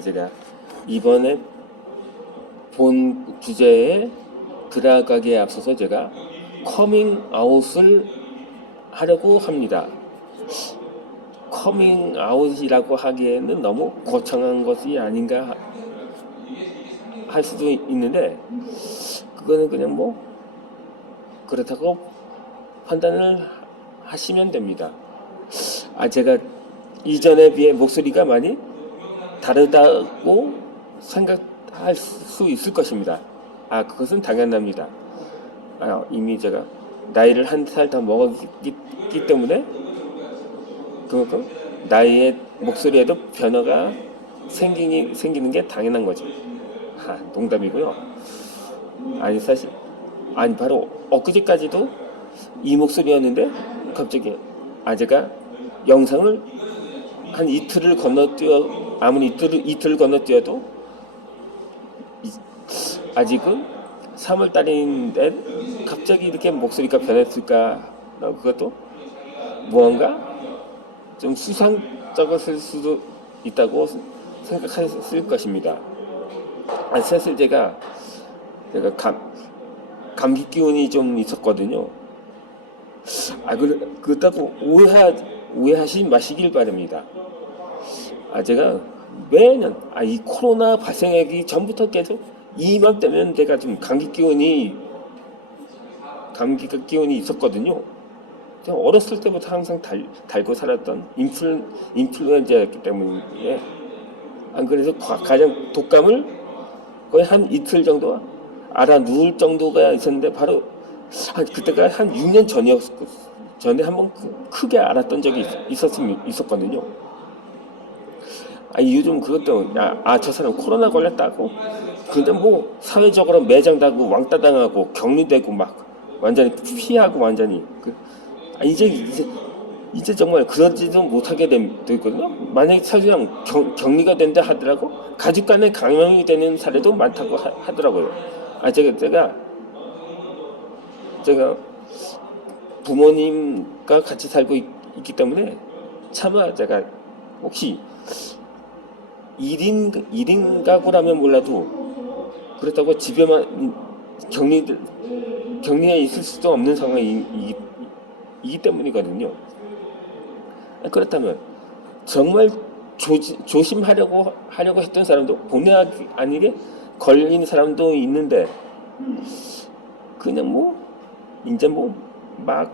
제가 이번에 본 주제에 들어가기에 앞서서 제가 커밍아웃을 하려고 합니다. 커밍아웃이라고 하기에는 너무 거창한 것이 아닌가 할 수도 있는데, 그거는 그냥 뭐 그렇다고 판단을 하시면 됩니다. 제가 이전에 비해 목소리가 많이 다르다고 생각할 수 있을 것입니다. 그것은 당연합니다. 이미 제가 나이를 한 살 더 먹었기 때문에 그만큼 나이의 목소리에도 변화가 생기는 게 당연한 거죠. 농담이고요. 사실 바로 엊그제까지도 이 목소리였는데 갑자기 제가 영상을 한 이틀을 건너뛰어 아무리 이틀을 건너뛰어도 아직은 3월달인데 갑자기 이렇게 목소리가 변했을까? 그것도 무언가 좀 수상쩍었을 수도 있다고 생각했을 것입니다. 사실 제가 감기 기운이 좀 있었거든요. 그렇다고 오해하지 마시길 바랍니다. 제가 매년 이 코로나 발생하기 전부터 계속 이맘때면 제가 좀 감기 기운이 있었거든요. 제가 어렸을 때부터 항상 달고 살았던 인플루엔자였기 때문에 그래서 가장 독감을 거의 한 이틀 정도 누울 정도가 있었는데 바로 그때가 한 6년 전에 한번 크게 알았던 적이 있었거든요. 요즘 그것도 저 사람 코로나 걸렸다고 근데 뭐 사회적으로 매장당하고 왕따당하고 격리되고 막 완전히 피하고 완전히 이제 정말 그러지도 못하게 되거든요. 만약에 설령 격리가 된다 하더라도 가족 간에 감염이 되는 사례도 많다고 하더라고요. 제가 부모님과 같이 살고 있기 때문에 차마 제가 혹시 1인 가구라면 몰라도 그렇다고 집에만 격리해 있을 수도 없는 상황이기 때문이거든요. 그렇다면 정말 조심하려고 했던 사람도 본의 아니게 걸린 사람도 있는데 그냥 이제 막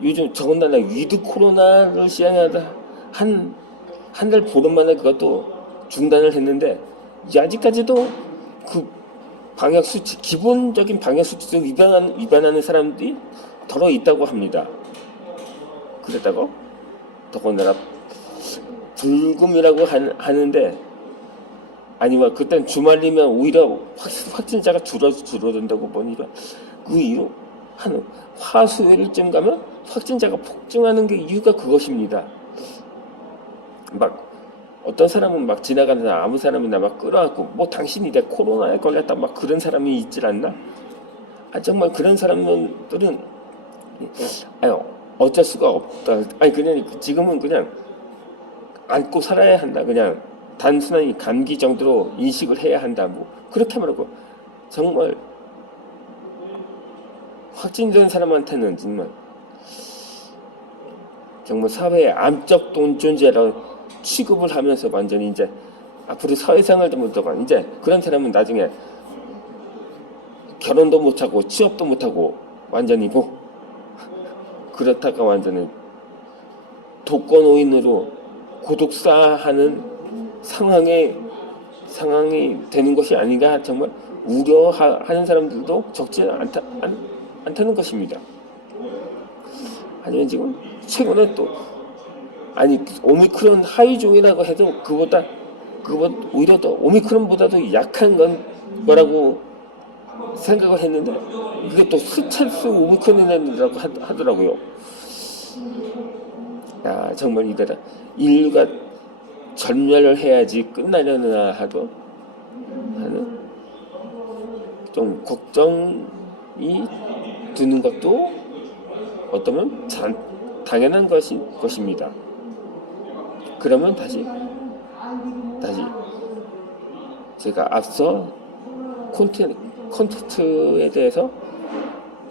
요즘 더군다나 위드 코로나를 시행하다 한 달 보름 만에 그것도 중단을 했는데 아직까지도 그 기본적인 방역 수칙을 위반하는 사람들이 더러 있다고 합니다. 그랬다고 더군다나 불금이라고 하는데 그땐 주말이면 오히려 확진자가 줄어든다고 보니까 그 이후 한 화수요일쯤 가면 확진자가 폭증하는 게 이유가 그것입니다. 어떤 사람은 지나가는 아무 사람이나 끌어안고 당신이 내 코로나에 걸렸다 그런 사람이 있질 않나? 정말 그런 사람들은 어쩔 수가 없다. 그냥 지금은 그냥 안고 살아야 한다. 그냥 단순히 감기 정도로 인식을 해야 한다. 그렇게 말하고 정말 확진된 사람한테는 정말 사회의 암적 존재라고 취급을 하면서 완전히 이제 앞으로 사회생활도 못하고 이제 그런 사람은 나중에 결혼도 못하고 취업도 못하고 완전히 그렇다가 완전히 독거노인으로 고독사하는 상황이 되는 것이 아닌가 정말 우려하는 사람들도 적지 않다는 것입니다. 하지만 지금 최근에 또 오미크론 하이종이라고 해도 그보다 오히려 더 오미크론보다도 약한 거라고 생각을 했는데 그게 또 스텔스 오미크론이라고 하더라고요. 정말 이래라 인류가 전멸을 해야지 끝나려나 하는 좀 걱정이 드는 것도 어쩌면 당연한 것입니다. 그러면 다시 제가 앞서 콘텐츠에 대해서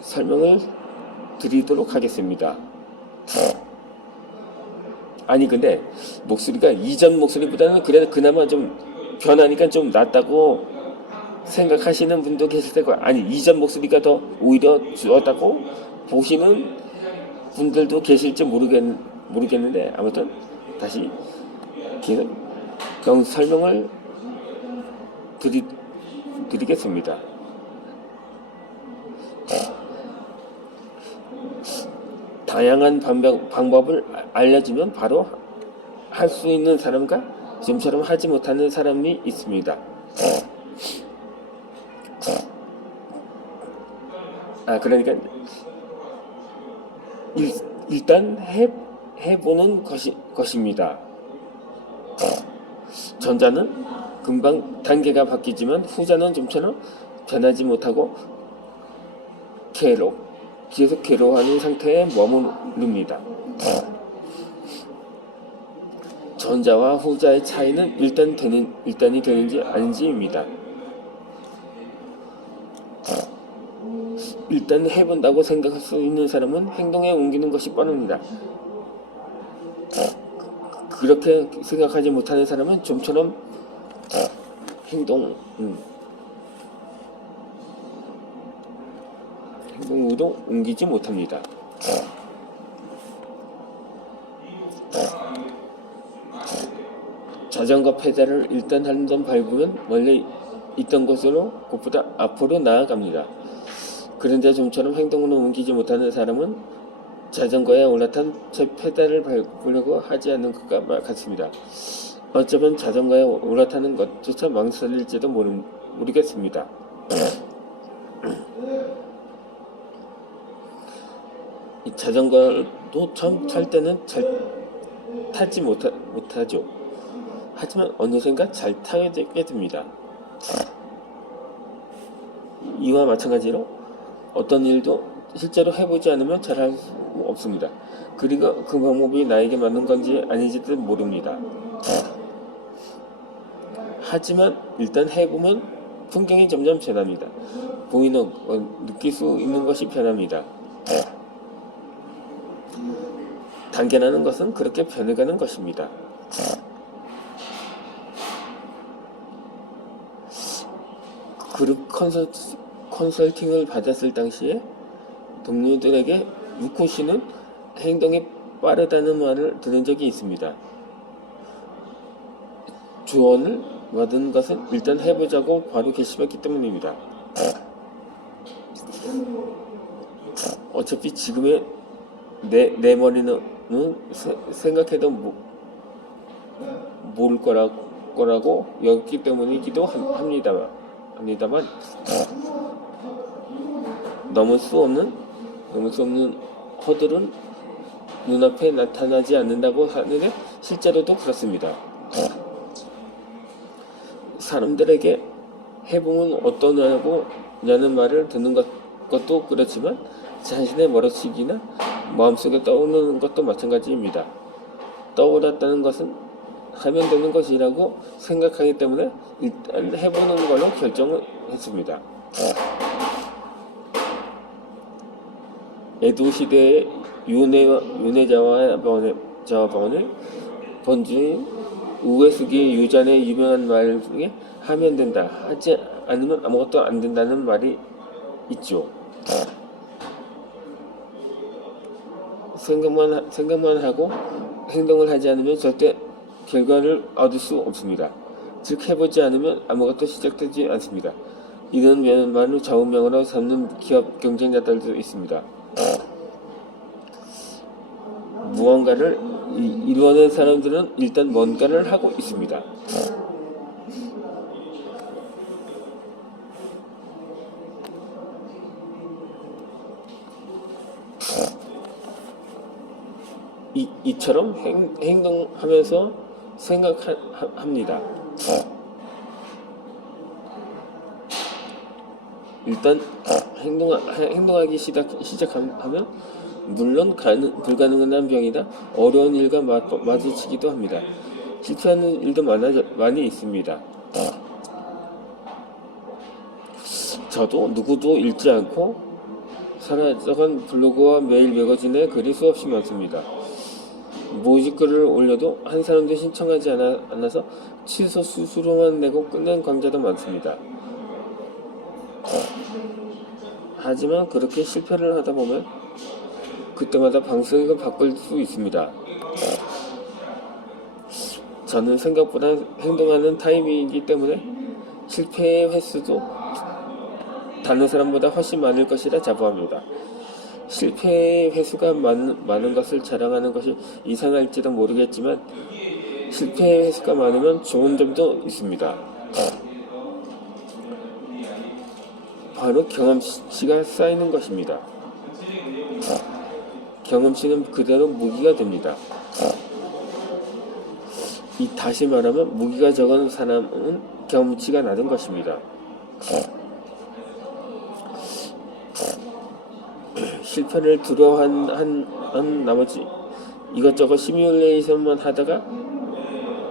설명을 드리도록 하겠습니다. 아니 근데 목소리가 이전 목소리보다는 그래도 그나마 좀 변하니까 좀 낫다고 생각하시는 분도 계실 테고, 아니 이전 목소리가 더 오히려 좋았다고 보시는 분들도 계실지 모르겠는데, 아무튼 다시 계속 설명을 드리겠습니다. 다양한 방법을 알려주면 바로 할 수 있는 사람과 지금처럼 하지 못하는 사람이 있습니다. 그러니까 일단 해보는 것입니다. 전자는 금방 단계가 바뀌지만 후자는 좀처럼 변하지 못하고 계속 괴로워하는 상태에 머무릅니다. 전자와 후자의 차이는 일단이 되는지 아닌지입니다. 일단 해본다고 생각할 수 있는 사람은 행동에 옮기는 것이 빠릅니다. 그렇게 생각하지 못하는 사람은 좀처럼 행동으로 옮기지 못합니다. 자전거 페달을 일단 한 번 밟으면 원래 있던 곳으로 곧보다 앞으로 나아갑니다. 그런데 좀처럼 행동으로 옮기지 못하는 사람은 자전거에 올라탄 채 페달을 밟으려고 하지 않는 것과 같습니다. 어쩌면 자전거에 올라타는 것조차 망설일지도 모르겠습니다. 이 자전거도 처음 탈 때는 잘 타지 못하죠. 하지만 어느샌가 잘 타게 됩니다. 이와 마찬가지로 어떤 일도 실제로 해보지 않으면 잘할 수 없습니다. 그리고 그 방법이 나에게 맞는 건지 아닌지도 모릅니다. 하지만 일단 해보면 풍경이 점점 변합니다. 보이는 느낄 수 있는 것이 변합니다. 단계라는 것은 그렇게 변해가는 것입니다. 그룹 컨설팅을 받았을 당시에 동료들에게 유코 씨는 행동이 빠르다는 말을 들은 적이 있습니다. 조언을 받은 것은 일단 해보자고 바로 결심했기 때문입니다. 어차피 지금의 내 머리는 생각해도 모를 거라고 여겼기 때문이기도 합니다만 넘을 수 없는 허들은 눈앞에 나타나지 않는다고 하는데 실제로도 그렇습니다. 사람들에게 해보면 어떠냐는 말을 듣는 것도 그렇지만 자신의 머릿속이나 마음속에 떠오르는 것도 마찬가지입니다. 떠올랐다는 것은 하면 되는 것이라고 생각하기 때문에 일단 해보는 걸로 결정을 했습니다. 에도 시대의 윤회자와방원의 번주인 우에스기 유잔의 유명한 말 중에 하면 된다, 하지 않으면 아무것도 안 된다는 말이 있죠. 생각만 하고 행동을 하지 않으면 절대 결과를 얻을 수 없습니다. 즉 해보지 않으면 아무것도 시작되지 않습니다. 이런 면만을 좌우명으로 삼는 기업 경쟁자들도 있습니다. 무언가를 이루어낸 사람들은 일단 뭔가를 하고 있습니다. 이처럼 행동하면서 생각합니다. 일단 행동하기 시작하면 물론 불가능한 병이나 어려운 일과 마주치기도 합니다. 실패하는 일도 많이 있습니다. 저도 누구도 읽지 않고 살아가는 블로그와 메일 매거진에 글이 수없이 많습니다. 모집 글을 올려도 한 사람도 신청하지 않아서 취소 수수료만 내고 끝낸 강좌도 많습니다. 하지만 그렇게 실패를 하다 보면 그때마다 방식을 바꿀 수 있습니다. 저는 생각보다 행동하는 타입이기 때문에 실패의 횟수도 다른 사람보다 훨씬 많을 것이라 자부합니다. 실패의 횟수가 많은 것을 자랑하는 것이 이상할지도 모르겠지만 실패의 횟수가 많으면 좋은 점도 있습니다. 바로 경험치가 쌓이는 것입니다. 경험치는 그대로 무기가 됩니다. 다시 말하면 무기가 적은 사람은 경험치가 낮은 것입니다. 실패를 두려워한 나머지 이것저것 시뮬레이션만 하다가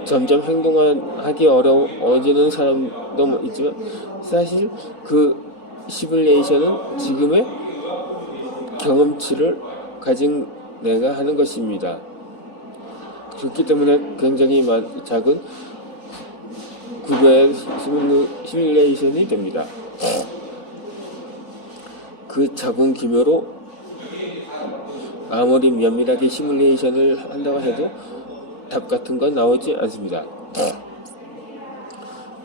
점점 행동하기 어려워지는 사람도 있지만 사실 그 시뮬레이션은 지금의 경험치를 가진 내가 하는 것입니다. 그렇기 때문에 굉장히 작은 구조의 시뮬레이션이 됩니다. 그 작은 규모로 아무리 면밀하게 시뮬레이션을 한다고 해도 답 같은 건 나오지 않습니다.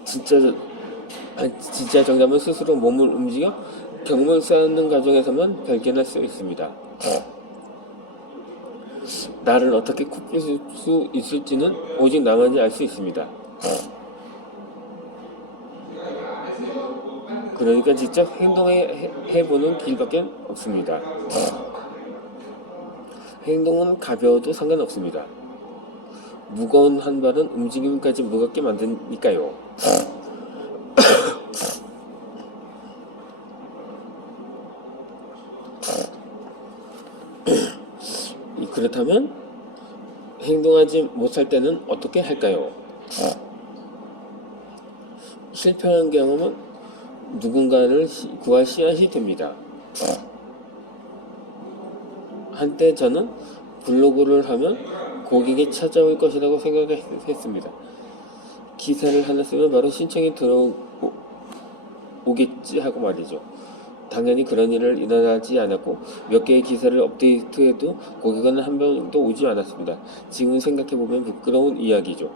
진짜 정답은 스스로 몸을 움직여 경험을 쌓는 과정에서만 발견할 수 있습니다. 나를 어떻게 굽힐 수 있을지는 오직 나만이 알 수 있습니다. 그러니까 직접 행동해보는 길밖에 없습니다. 행동은 가벼워도 상관없습니다. 무거운 한 발은 움직임까지 무겁게 만드니까요. 그렇다면 행동하지 못할 때는 어떻게 할까요? 실패한 경험은 누군가를 구할 씨앗이 됩니다. 한때 저는 블로그를 하면 고객이 찾아올 것이라고 생각했습니다. 기사를 하나 쓰면 바로 신청이 들어오겠지 하고 말이죠. 당연히 그런 일은 일어나지 않았고 몇 개의 기사를 업데이트해도 고객은 한 명도 오지 않았습니다. 지금 생각해보면 부끄러운 이야기죠.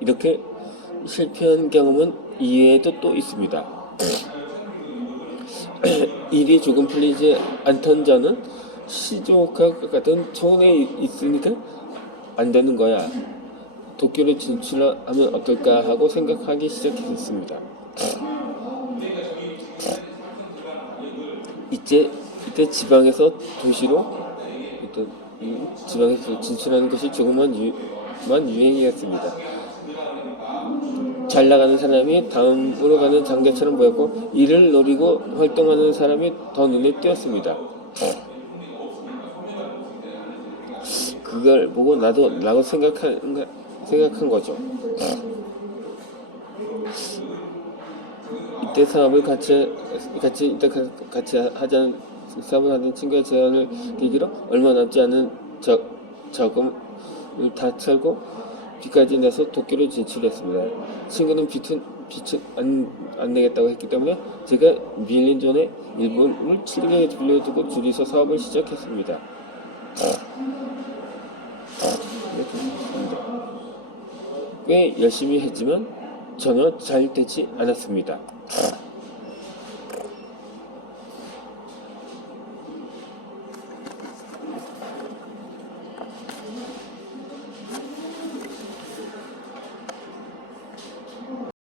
이렇게 실패한 경험은 이외에도 또 있습니다. 일이 조금 풀리지 않던 저는 시조카 같은 초원에 있으니까 안 되는 거야. 도쿄로 진출하면 어떨까 하고 생각하기 시작했습니다. 이때 지방에서 도시로 지방에서 진출하는 것이 조금만 유행이었습니다. 잘 나가는 사람이 다음으로 가는 장자처럼 보였고 이를 노리고 활동하는 사람이 더 눈에 띄었습니다. 그걸 보고 나도 생각한 거죠. 이때 사업을 같이 하자는 사업을 하는 친구의 제안을 계기로 얼마 남지 않은 저금을 다 채우고 빚까지 내서 도쿄로 진출했습니다. 친구는 빚은 안 내겠다고 했기 때문에 제가 밀린 돈의 일부를 친구에게 빌려주고 둘이서 사업을 시작했습니다. 꽤 열심히 했지만 전혀 잘 되지 않았습니다.